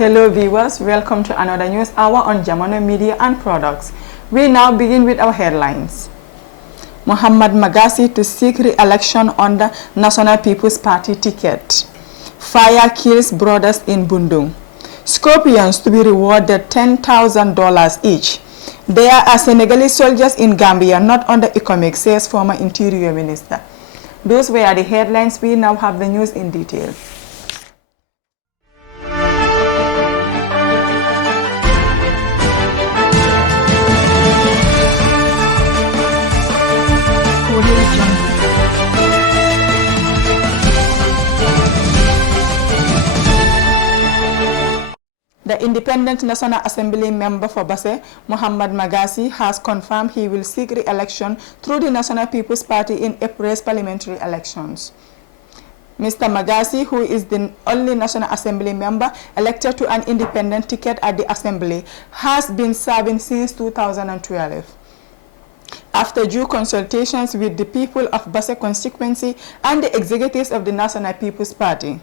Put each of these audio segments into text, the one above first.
Hello viewers, welcome to another news hour on Jamano Media and Products. We now begin with our headlines. Muhammad Magasi to seek re-election on the National People's Party ticket. Fire kills brothers in Bundung. Scorpions to be rewarded $10,000 each. There are Senegalese soldiers in Gambia not under economic, says former Interior Minister. Those were the headlines. We now have the news in detail. The Independent National Assembly member for Bassa, Muhammad Magasi, has confirmed he will seek re-election through the National People's Party in April's parliamentary elections. Mr. Magasi, who is the only National Assembly member elected to an independent ticket at the Assembly, has been serving since 2012. After due consultations with the people of Bassa constituency and the executives of the National People's Party,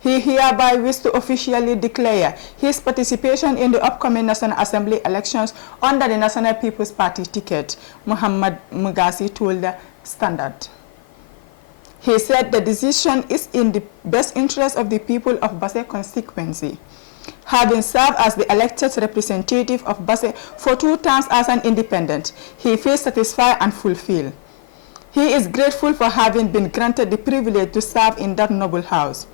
he hereby wishes to officially declare his participation in the upcoming National Assembly elections under the National People's Party ticket, Muhammad Magasi told the Standard. He said the decision is in the best interest of the people of Bassa constituency. Having served as the elected representative of Bassa for 2 terms as an independent, he feels satisfied and fulfilled. He is grateful for having been granted the privilege to serve in that noble house.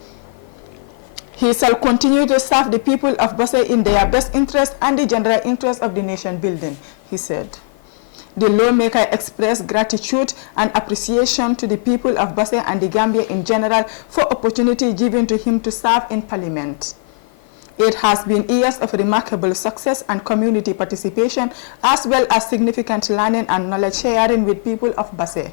He shall continue to serve the people of Bassa in their best interest and the general interest of the nation building, he said. The lawmaker expressed gratitude and appreciation to the people of Bassa and the Gambia in general for opportunity given to him to serve in Parliament. It has been years of remarkable success and community participation, as well as significant learning and knowledge sharing with people of Bassa.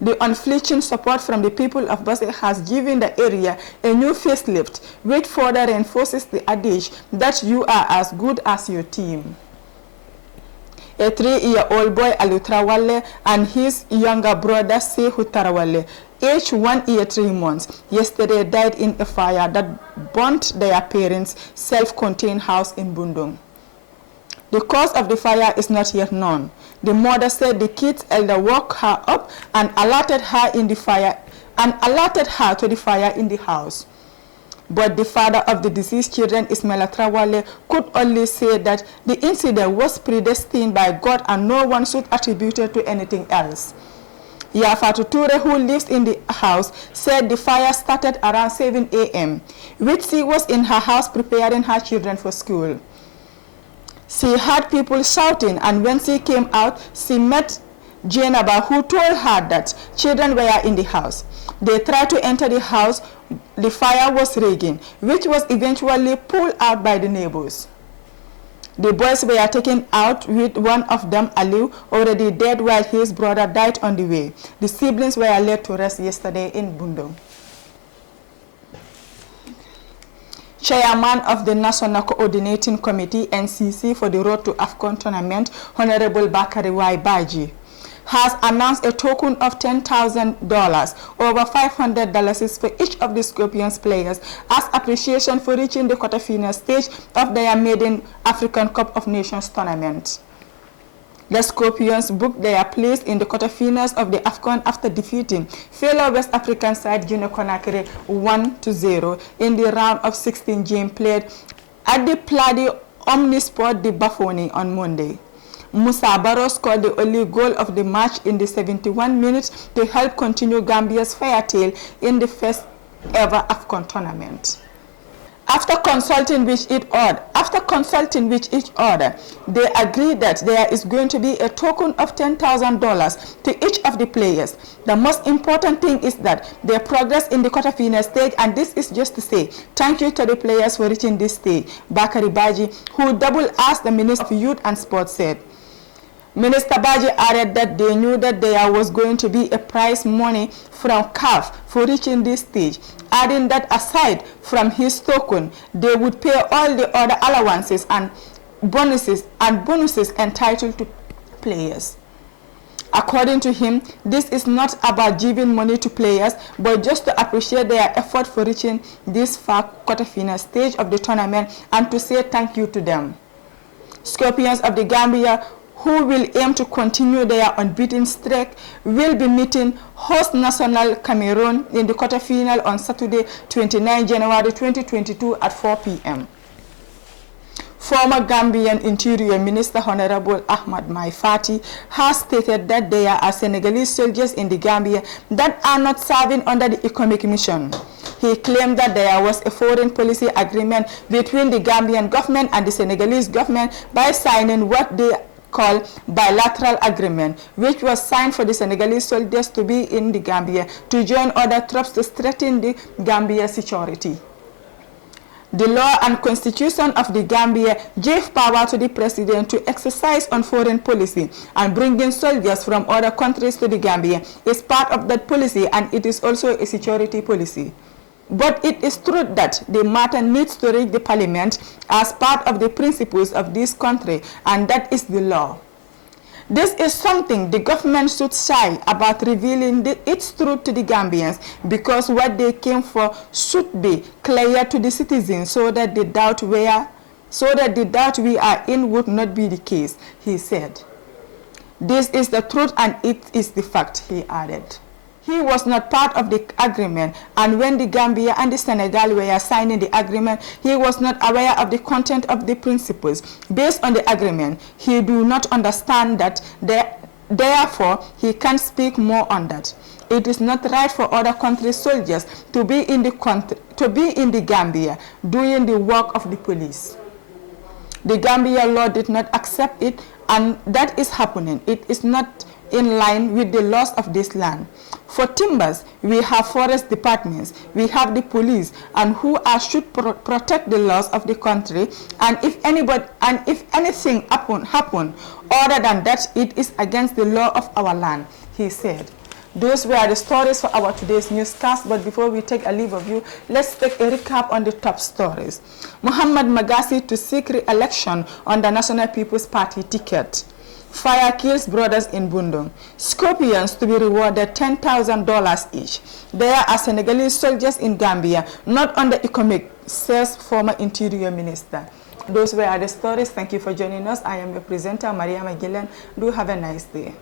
The unflinching support from the people of Bassa has given the area a new facelift, which further reinforces the adage that you are as good as your team. A 3-year-old boy, Alu Tarawale, and his younger brother, Sehu Tarawale, aged 1 year 3 months, yesterday died in a fire that burnt their parents' self-contained house in Bundung. The cause of the fire is not yet known. The mother said the kid's elder woke her up and alerted her to the fire in the house. But the father of the deceased children, Ismaila Trawale, could only say that the incident was predestined by God and no one should attribute it to anything else. Yafatu Ture, who lives in the house, said the fire started around 7 a.m., which she was in her house preparing her children for school. She heard people shouting, and when she came out, she met Jenaba, who told her that children were in the house. They tried to enter the house. The fire was raging, which was eventually pulled out by the neighbors. The boys were taken out, with one of them, Aliu, already dead, while his brother died on the way. The siblings were laid to rest yesterday in Bundung. Chairman of the National Coordinating Committee, NCC, for the Road to AFCON tournament, Honorable Bakari Y. Baji, has announced a token of $10,000, over $500 for each of the Scorpions players, as appreciation for reaching the quarterfinal stage of their maiden African Cup of Nations tournament. The Scorpions booked their place in the quarterfinals of the AFCON after defeating fellow West African side Guinea-Conakry 1-0 in the round of 16 game played at the Pladi Omnisport de Bafoni on Monday. Musa Barrow scored the only goal of the match in the 71 minutes to help continue Gambia's fire tale in the first ever AFCON tournament. After consulting with each other, they agreed that there is going to be a token of $10,000 to each of the players. The most important thing is that they progress in the quarterfinal stage, and this is just to say thank you to the players for reaching this stage, Bakari Baji, who doubled as the Minister of Youth and Sports, said. Minister Baji added that they knew that there was going to be a prize money from CAF for reaching this stage, adding that aside from his token, they would pay all the other allowances and bonuses entitled to players. According to him, this is not about giving money to players, but just to appreciate their effort for reaching this far quarterfinal stage of the tournament and to say thank you to them. Scorpions of the Gambia, who will aim to continue their unbeaten streak, will be meeting host national Cameroon in the quarterfinal on Saturday, 29 January 2022 at 4 p.m. Former Gambian Interior Minister Honorable Ahmad Maifati has stated that there are Senegalese soldiers in the Gambia that are not serving under the economic mission. He claimed that there was a foreign policy agreement between the Gambian government and the Senegalese government by signing what they call bilateral agreement, which was signed for the Senegalese soldiers to be in the Gambia to join other troops to strengthen the Gambia security. The law and constitution of the Gambia gave power to the president to exercise on foreign policy, and bringing soldiers from other countries to the Gambia is part of that policy, and it is also a security policy. But it is true that the matter needs to reach the parliament as part of the principles of this country, and that is the law. This is something the government should shy about revealing its truth to the Gambians, because what they came for should be clear to the citizens so that the doubt we are in would not be the case, he said. This is the truth and it is the fact, he added. He was not part of the agreement, and when the Gambia and the Senegal were signing the agreement, he was not aware of the content of the principles based on the agreement. He do not understand that, therefore he can't speak more on that. It is not right for other countries' soldiers to be in the Gambia doing the work of the police. The Gambia law did not accept it, and that is happening. It is not in line with the laws of this land. For timbers, we have forest departments, we have the police, and who should protect the laws of the country. And if anything happen other than that, it is against the law of our land, he said. Those were the stories for our today's newscast, but before we take a leave of you, let's take a recap on the top stories. Muhammad Magasi to seek re-election on the National People's Party ticket. Fire kills brothers in Bundung. Scorpions to be rewarded $10,000 each. There are Senegalese soldiers in Gambia, not on the economic, says former Interior Minister. Those were the stories. Thank you for joining us. I am your presenter, Maria Magillan. Do have a nice day.